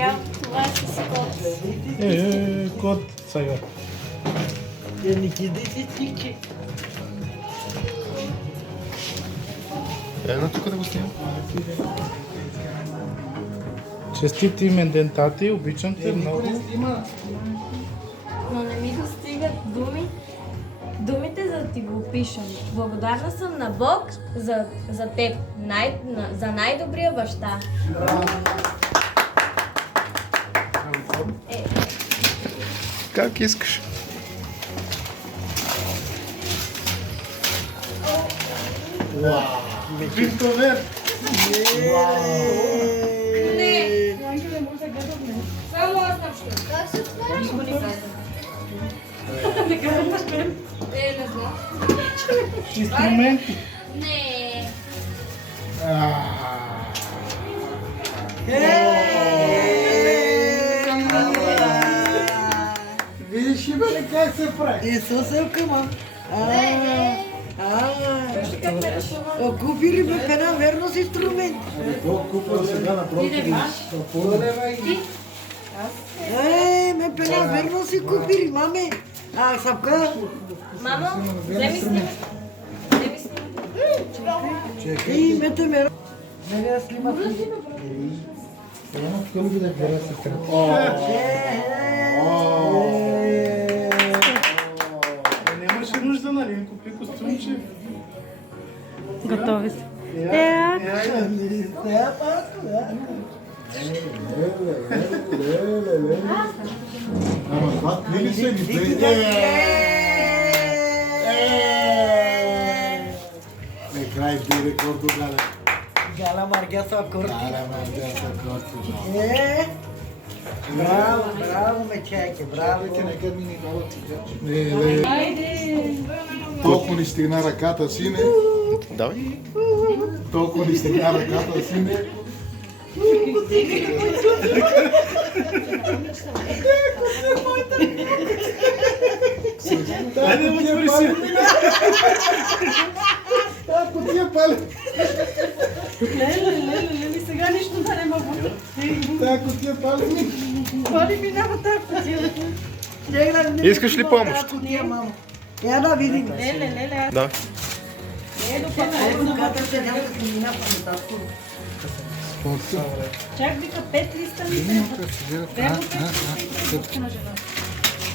трябва това с код. Кот сега. Не кидай си стики. Едно тук да го снимам. Честит имен ден, тати, обичам те много. Но не ми достигат думите, за да ти го опишам. Благодарна съм на Бог за теб, за най-добрия баща. Как искаш. Виктовер! Не! Само аз напщо. Не знам. Инструменти. Не. Видиш ли бе как се прави? Съселка, ма. Купи ли бе пена верно с инструмент? Купа сега напротив. Ме пена верно си купи ли, маме? Сапка? Мамо, вземи снимка. И мете ме. Не я снимат. Едно такова да гледа сестра. Нямаше нужда, нали? Купи костюмче. Готови са. Ама това книги са ни дойде. Край би рекорд до Галя. Гала Маргя са акорди. Галя Маргя са акорди. Браво, ме чайке, браво. Нека мини много ти. Айде! Толкова ни стигна ръката, сине. Давай. Толкова ни стигна ръката, сине. Айде, отвори си. Ако ти е пали. Леле, сега нищо да не мога. Ако ти е пали. Пали минава тази кутия. Искаш ли помощ? Я да видим. Леле, Да. чак вика 5 листа ми трябва.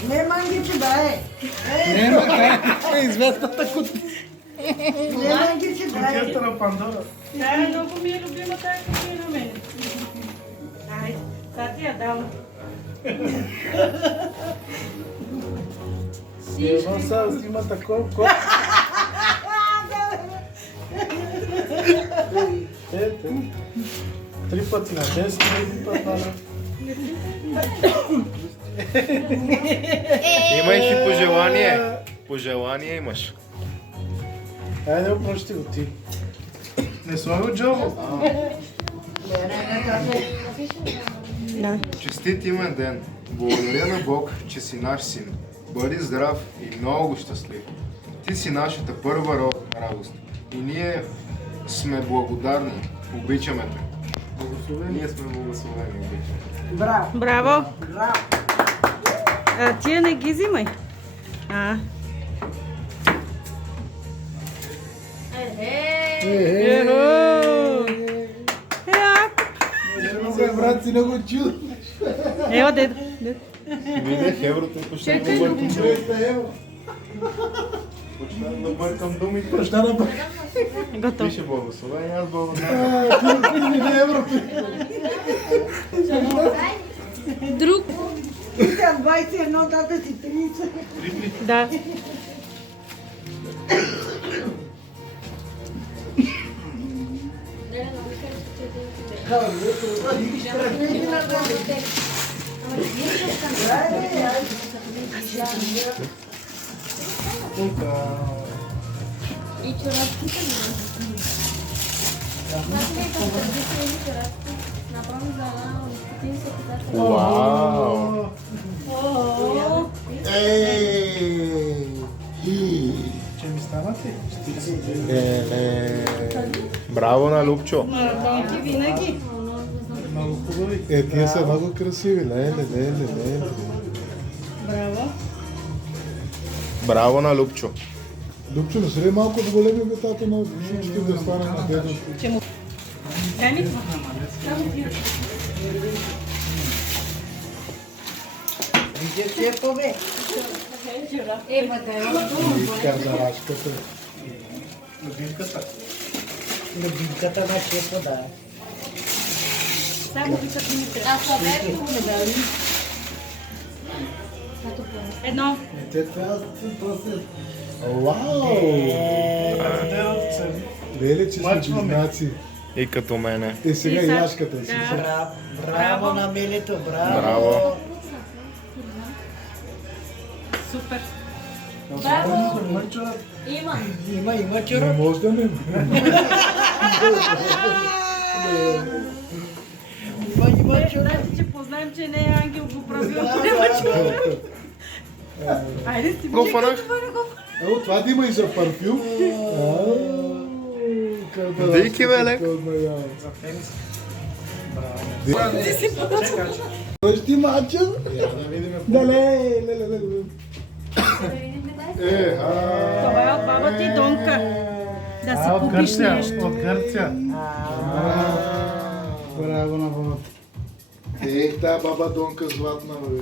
Не мангичи, бае. Известната кутия. Не мангичи, бае. Кутията на Пандора. Тая много ми е любима, тая кутия на мен. Ай, сега ти я дам. Едно сега има такова кот. Ето. 3 пъти на 10, 1 път на... Имаш и пожелание. Пожелание имаш. Айде, опрощи го ти. Не слагай от джоба. Честит имен ден. Благодаря на Бог, че си наш син. Бъди здрав и много щастлив. Ти си нашата първа радост. И ние сме благодарни. Обичаме те. Ние сме благословени. Обичаме. Браво. Браво. Браво. Тия не ги взимай. Брат си много чудо. Ева, дедо. Видях еврото и почнах да бъркам. 200 евро. Почнах да бъркам думите. Проща на бък. Готов. Пише благословени, аз благодаря. Ти евро. Друг. Иска 21, дата си 30. Да. И чорапките ми. Напомни за една стотинка. Вау! Че ми стана ти? Браво на Любчо! Маратонки винаги. Много хубаво. Е, тия са много красиви. Леле. Браво. Браво на Любчо. Любчо, не среди малко да големи бетата на всички да стане на дедото. Еми, Видя шефове. Ема да е Кардарашката. любимката на шефа, да. само витамините. Алфабетно. Едно. Те трябва да се после. Вау! Леле, че сме близнаци. И като мене. Е, сега и И Яшката. да. Браво на Мелето, браво. Браво. Супер. Браво! Има. Има Не чорап. може да не. Има чорап. Значи, че познаем, че не е ангел го правил. Няма че. Айде си Го фанах. Ево, това да има и за парфюм. Дейки, бе, лек. Ти мача? Леле. Е, Това е от баба ти Донка. Да си От купиш Гърция, нещо. от Гърция. Браво на бабата. Ех, та баба Донка златна, бе.